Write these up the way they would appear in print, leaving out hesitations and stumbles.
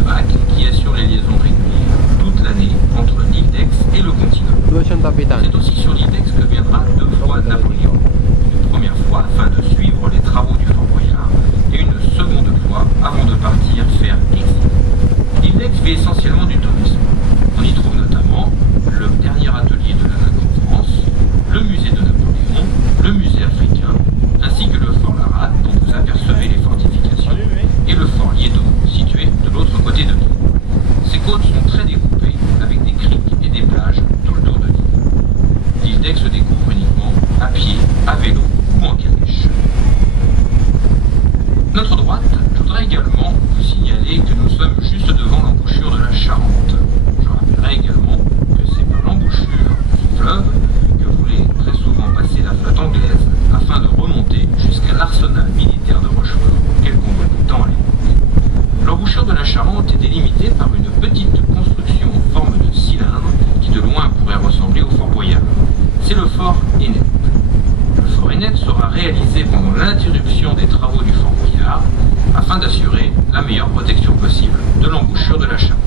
bac qui assure les liaisons régulières toute l'année entre l'île d'Aix et le continent. 200 abitanti. C'est aussi sur l'île d'Aix que viendra 2 fois Napoléon. Une première fois afin de suivre les travaux du Fort Boyard et une seconde fois avant de partir faire exil. L'île d'Aix vit essentiellement du tourisme. On y trouve notamment le dernier atelier de la langue en France, le musée de Napoléon, le musée africain, ainsi que le fort Larade dont vous apercevez les fortifications et le fort Liédo situé de l'autre côté de l'île. Ces côtes sont très découpées avec des criques et des plages tout le tour de l'île. L'île d'Aix se découvre uniquement à pied, à vélo ou en calèche. Notre droite, je voudrais également vous signaler que nous sommes juste devant l'embouchure de la Charente. Je rappellerai également que c'est par l'embouchure du fleuve que voulait très souvent passer la flotte anglaise afin de remonter jusqu'à l'arsenal militaire de Rochefort, auquel convoitant à l'époque. L'embouchure de la Charente est délimitée par une petite construction en forme de cylindre qui de loin pourrait ressembler au Fort Boyard. C'est le fort Ennet. Le fort Ennet sera réalisé pendant l'interruption des travaux du Fort Boyard afin d'assurer la meilleure protection possible de l'embouchure de la Charente.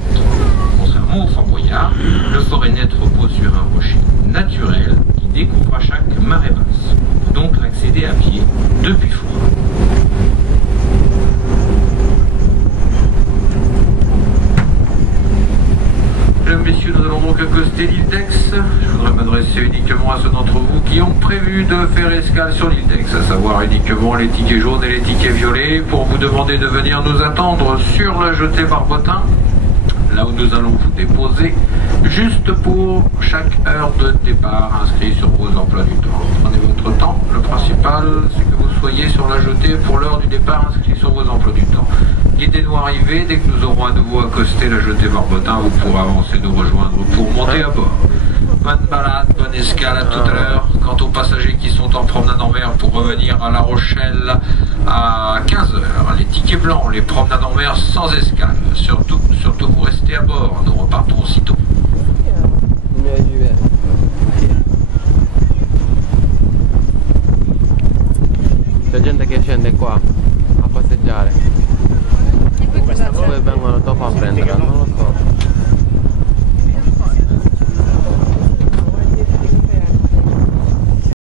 Contrairement au Fort Boyard, le fort Ennet repose sur un rocher naturel qui découvre à chaque marée basse. On peut donc l'accéder à pied depuis Foix. Mesdames, Messieurs, nous allons donc accoster l'île d'Aix. Je voudrais m'adresser uniquement à ceux d'entre vous qui ont prévu de faire escale sur l'île d'Aix, à savoir uniquement les tickets jaunes et les tickets violets, pour vous demander de venir nous attendre sur la jetée Barbotin, là où nous allons vous déposer, juste pour chaque heure de départ inscrit sur vos emplois du temps. Prenez votre temps, le principal c'est que vous soyez sur la jetée pour l'heure du départ inscrit sur vos emplois du temps. Guidez-nous arriver, dès que nous aurons à nouveau accosté la jetée Barbotin, vous pourrez avancer nous rejoindre pour monter à bord. Bonne balade, bonne escale à toute l'heure. Quant aux passagers qui sont en promenade en mer pour revenir à La Rochelle à 15 h, les tickets blancs, les promenades en mer sans escale. Surtout vous restez à bord, nous repartons aussitôt. C'è gente che scende qua a passeggiare. Poi vengono dopo a prendere, non lo so.